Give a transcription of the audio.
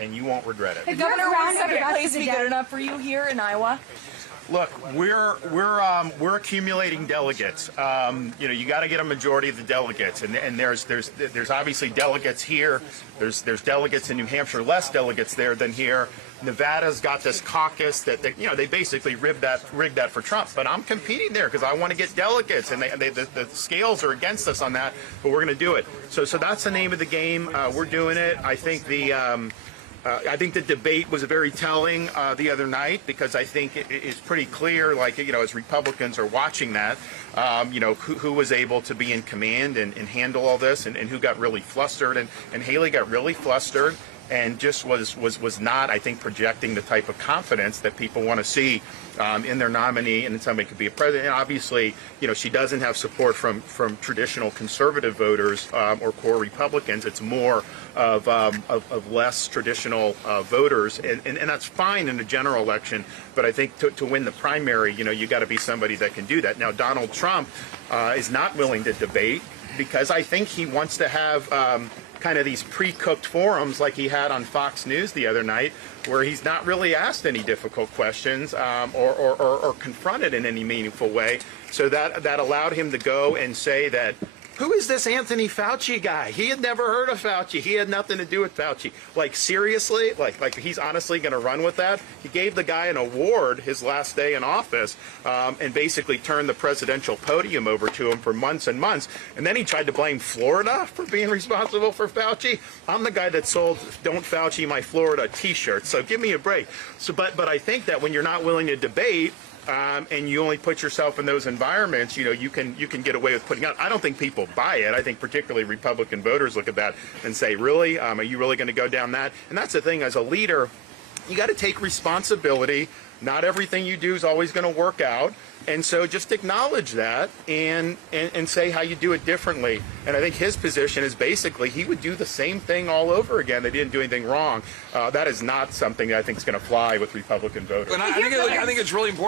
and you won't regret it. Governor, will second place be good enough for you here in Iowa? Look, we're accumulating delegates. You got to get a majority of the delegates, and there's obviously delegates here. There's delegates in New Hampshire, less delegates there than here. Nevada's got this caucus that they basically rigged that for Trump. But I'm competing there because I want to get delegates, and the scales are against us on that. But we're going to do it. So that's the name of the game. We're doing it. I think the debate was very telling the other night, because I think it's pretty clear, as Republicans are watching that, who was able to be in command and handle all this, and who got really flustered. And Haley got really flustered and just was not, I think, projecting the type of confidence that people want to see in their nominee, and somebody could be a president. And obviously, she doesn't have support from traditional conservative voters or core Republicans. It's more of less traditional voters, and that's fine in a general election. But I think to win the primary, you got to be somebody that can do that. Now, Donald Trump is not willing to debate, because I think he wants to have kind of these pre-cooked forums like he had on Fox News the other night, where he's not really asked any difficult questions or confronted in any meaningful way. So that allowed him to go and say that, who is this Anthony Fauci guy? He had never heard of Fauci. He had nothing to do with Fauci. Like, seriously? Like he's honestly going to run with that? He gave the guy an award his last day in office, and basically turned the presidential podium over to him for months and months. And then he tried to blame Florida for being responsible for Fauci. I'm the guy that sold "Don't Fauci My Florida" T-shirts, so give me a break. So, but I think that when you're not willing to debate, and you only put yourself in those environments, you can get away with putting out. I don't think people buy it. I think particularly Republican voters look at that and say, really? Are you really going to go down that? And that's the thing, as a leader, you got to take responsibility. Not everything you do is always going to work out. And so just acknowledge that and say how you do it differently. And I think his position is basically he would do the same thing all over again. They didn't do anything wrong. That is not something that I think is going to fly with Republican voters. And I think it's really important.